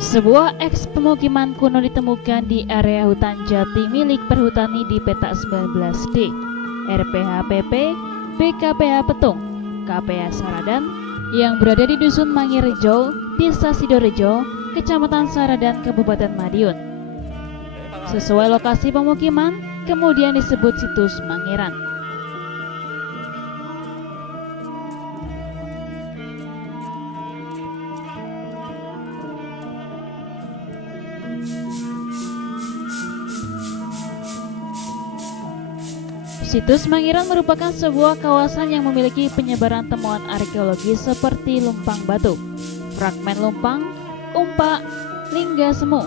Sebuah eks pemukiman kuno ditemukan di area hutan jati milik perhutani di petak 19D, RPHPP, BKPH Petung, KPH Saradan, yang berada di Dusun Mangirejo, Desa Sidorejo, Kecamatan Saradan, Kabupaten Madiun. Sesuai lokasi pemukiman, kemudian disebut situs Mangiran. Situs Mangiran merupakan sebuah kawasan yang memiliki penyebaran temuan arkeologis seperti lumpang batu, fragmen lumpang, umpak, lingga semu,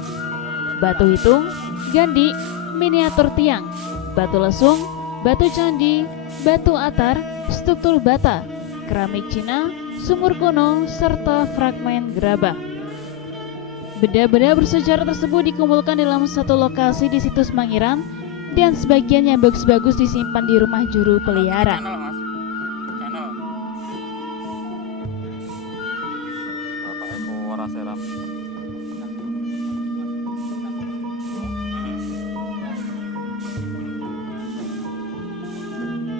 batu hitung, gandi, miniatur tiang, batu lesung, batu candi, batu atar, struktur bata, keramik Cina, sumur kuno, serta fragmen gerabah. Benda-benda bersejarah tersebut dikumpulkan dalam satu lokasi di situs Mangiran, dan sebagian yang bagus-bagus disimpan di rumah juru pelihara.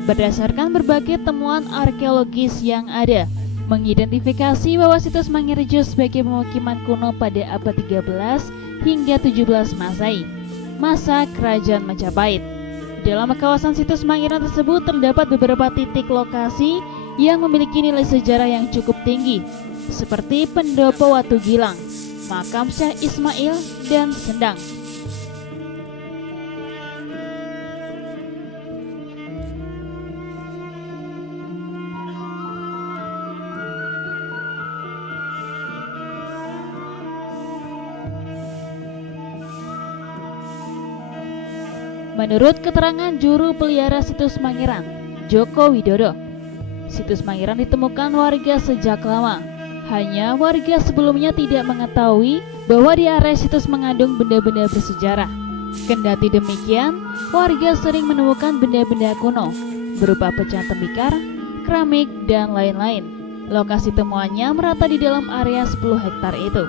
Berdasarkan berbagai temuan arkeologis yang ada, mengidentifikasi bahwa situs Mangirejo sebagai pemukiman kuno pada abad 13 hingga 17 Masehi, masa Kerajaan Majapahit. Dalam kawasan situs Mangiran tersebut terdapat beberapa titik lokasi yang memiliki nilai sejarah yang cukup tinggi, seperti Pendopo Watu Gilang, Makam Syekh Ismail, dan Sendang. Menurut keterangan juru pelihara situs Mangiran, Joko Widodo, situs Mangiran ditemukan warga sejak lama. Hanya warga sebelumnya tidak mengetahui bahwa di area situs mengandung benda-benda bersejarah. Kendati demikian, warga sering menemukan benda-benda kuno berupa pecahan tembikar, keramik, dan lain-lain. Lokasi temuannya merata di dalam area 10 hektar itu.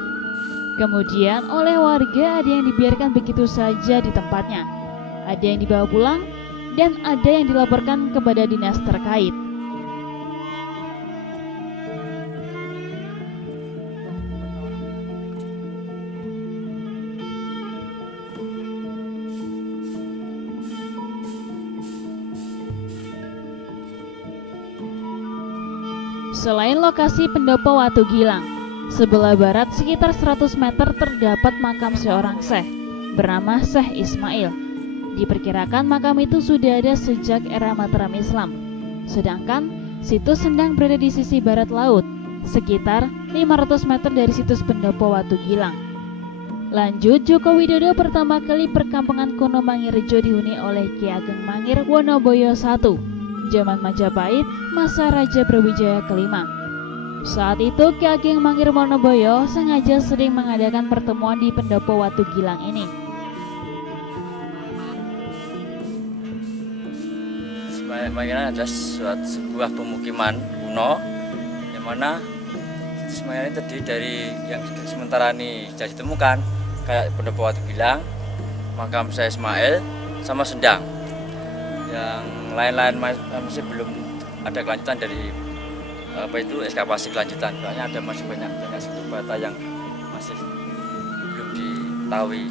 Kemudian oleh warga ada yang dibiarkan begitu saja di tempatnya, ada yang dibawa pulang, dan ada yang dilaporkan kepada dinas terkait. Selain lokasi Pendopo Watu Gilang, sebelah barat sekitar 100 meter terdapat makam seorang syekh bernama Syekh Ismail. Diperkirakan makam itu sudah ada sejak era Mataram Islam. Sedangkan situs Sendang berada di sisi barat laut, sekitar 500 meter dari situs Pendopo Watu Gilang. Lanjut, Joko Widodo pertama kali perkampungan kuno Mangirejo dihuni oleh Ki Ageng Mangir Wonoboyo I, zaman Majapahit, masa Raja Brawijaya kelima. Saat itu Ki Ageng Mangir Wonoboyo sengaja sering mengadakan pertemuan di Pendopo Watu Gilang ini. Mangiran adalah sebuah pemukiman kuno yang mana Mangiran terdiri dari yang sementara ini sudah ditemukan kayak Pendopo Watu Gilang, makam Syekh Ismail, sama Sendang. Yang lain-lain masih belum ada kelanjutan dari ekskavasi kelanjutan. Soalnya ada masih banyak struktur bata yang masih belum diketahui.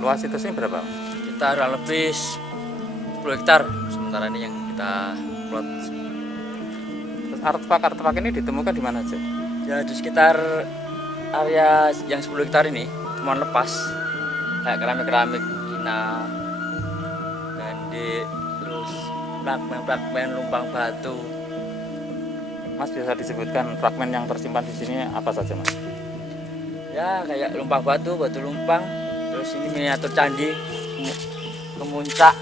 Luas situsnya berapa? Kita kurang lebih 10 hektar sementara ini yang kita plot. Terus artefak ini ditemukan di mana aja? Ya di sekitar area yang 10 hektar ini temuan lepas kayak keramik Cina, gandhi, terus fragmen lumpang batu. Mas bisa disebutkan fragmen yang tersimpan di sini apa saja, Mas? Ya kayak lumpang batu lumpang, terus ini miniatur candi, kemuncak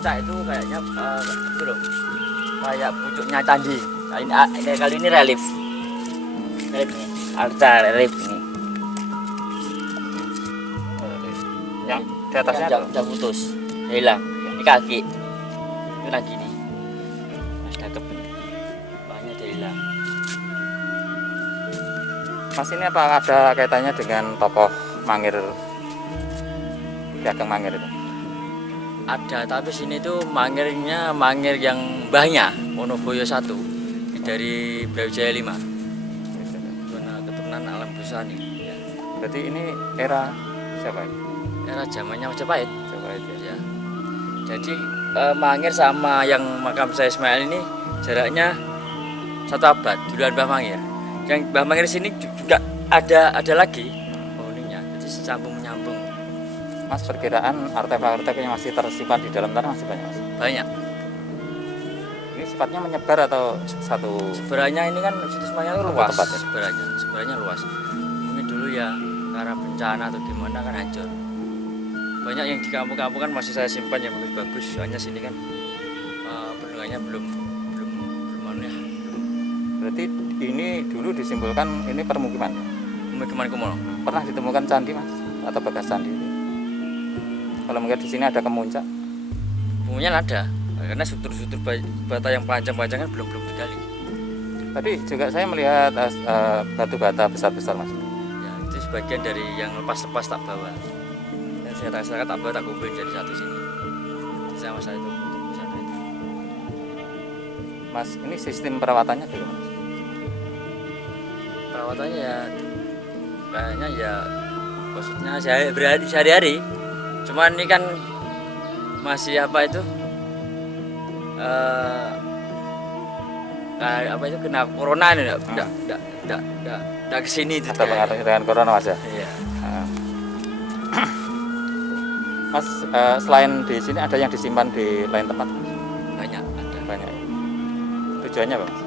itu kayaknya itu loh, kayak pucuknya candi. Nah, ini kali ini relief nih, altar relief ini. Yang di atasnya udah putus, hilang. Ini kaki, itu lagi nih, ada kebun, banyak dia hilang. Mas, ini apa ada kaitannya dengan tokoh Mangir, Ki Ageng Mangir itu? Ada, tapi sini tuh mangirnya mangir yang mbahnya Wonoboyo I dari Brawijaya V. Keturunan Alam Busani. Ya. Berarti ini era siapa ini? Era zamannya Majapahit. Majapahit ya. Ya. Jadi Mangir sama yang makam Syekh Ismail ini jaraknya 1 abad duluan Mbah Mangir. Yang Mbah Mangir sini juga ada lagi penghuninya. Jadi sambung menyambung. Mas, perkiraan artefak-artefak yang masih tersimpan di dalam tanah masih banyak, Mas? Banyak. Ini sifatnya menyebar atau satu? Sebenarnya ini kan situs Mangir itu luas. Tempat ya? Sebenarnya luas. Mungkin dulu ya karena bencana atau gimana kan hancur. Banyak yang di kampung-kampung kan masih saya simpan yang bagus-bagus. Soalnya sini kan bendungannya belum anu ya. Berarti ini dulu disimpulkan ini permukiman. Pemukiman kuno. Pernah ditemukan candi, Mas, atau bekas candi? Kalau melihat di sini ada kemuncak. Kemudian ada karena struktur-struktur bata yang panjang-panjang kan belum digali. Tadi juga saya melihat batu bata besar-besar, Mas. Ya, itu sebagian dari yang lepas-lepas tak bawa. Dan saya tak bawa, tak kumpulin jadi satu sini. Sama saya itu di sana itu. Mas, ini sistem perawatannya bagaimana, Mas? Perawatannya ya kayaknya ya maksudnya sehari-hari. Cuman ini kan masih apa itu? Apa itu kena corona ini enggak kesini itu. Ada pengaruhnya dengan corona, Mas ya? Iya. Mas, selain di sini ada yang disimpan di lain tempat? Banyak ada. Banyak. Tujuannya apa, Mas?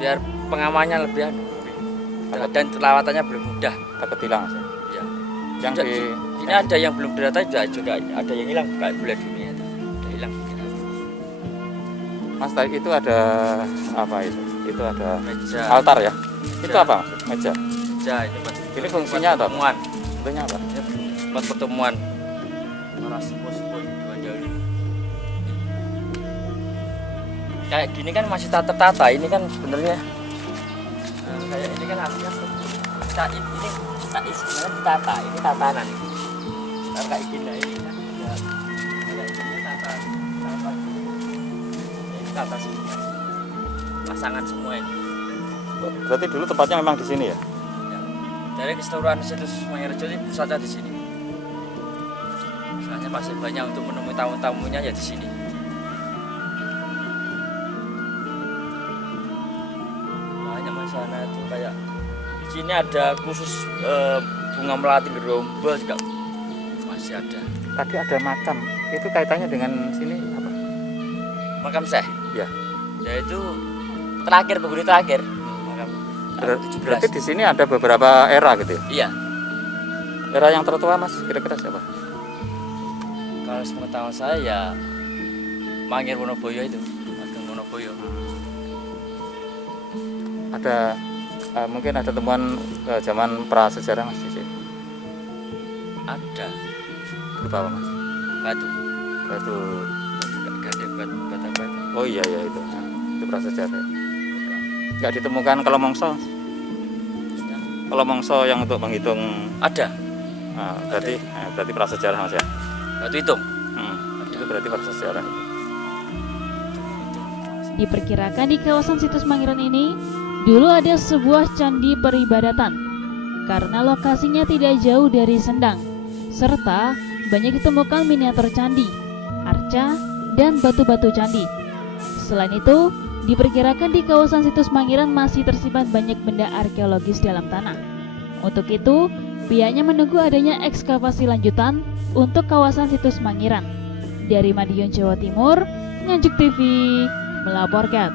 Biar pengamannya lebih dan perawatannya belum mudah. Takut hilang, Mas ya? Ya. Yang di Ini ada yang belum terdata juga ada yang hilang kayak bulan dunia itu. Ada hilang. Mas, tadi itu ada apa itu? Itu ada Meja. altar ya? Itu Meja. apa, Mas? Meja. Meja ini Ini fungsinya apa? pertemuan. Tentunya apa? Ini tempat pertemuan para sepuh-sepuh zaman dahulu. Kayak gini kan masih tertata. Ini kan sebenarnya kayak ini kan artinya ini sebenarnya ditata. Ini tatanan. Nah, kayak gini ini kan ya, kayak gini tata. Ini tata semua. Pasangan semua ini. Berarti dulu tempatnya memang di sini ya? Ya. Dari keseluruhan situs Mangirjo ini pusatnya di sini. Soalnya pasti banyak untuk menemui tamu-tamunya ya di sini. Banyak masalah itu kayak di sini ada khusus bunga melati gerombol juga masih ada. Tadi ada makam. Itu kaitannya dengan sini apa? Makam Syekh. Ya. Yaitu terakhir penghuni terakhir. Makam Berarti di sini ada beberapa era gitu ya? Iya. Era yang tertua, Mas, kira-kira siapa? Kalau sepengetahuan saya ya Mangir Wonoboyo itu, Ageng Wonoboyo. Ada mungkin ada temuan zaman prasejarah, Mas, di sini. Ada Berupa apa, Mas? batu, Batu. gade bata-bata. Oh iya itu. Nah, itu prasejarah. Nggak ditemukan kalau mongso. Kalau mongso yang untuk menghitung, Ada berarti prasejarah, Mas ya. batu hitung. Itu berarti prasejarah. Diperkirakan di kawasan situs Mangiran ini dulu ada sebuah candi peribadatan karena lokasinya tidak jauh dari Sendang, serta banyak ditemukan miniatur candi, arca, dan batu-batu candi. Selain itu, diperkirakan di kawasan situs Mangiran masih tersimpan banyak benda arkeologis dalam tanah. Untuk itu, pihaknya menunggu adanya ekskavasi lanjutan untuk kawasan situs Mangiran. Dari Madiun, Jawa Timur, Nganjuk TV melaporkan.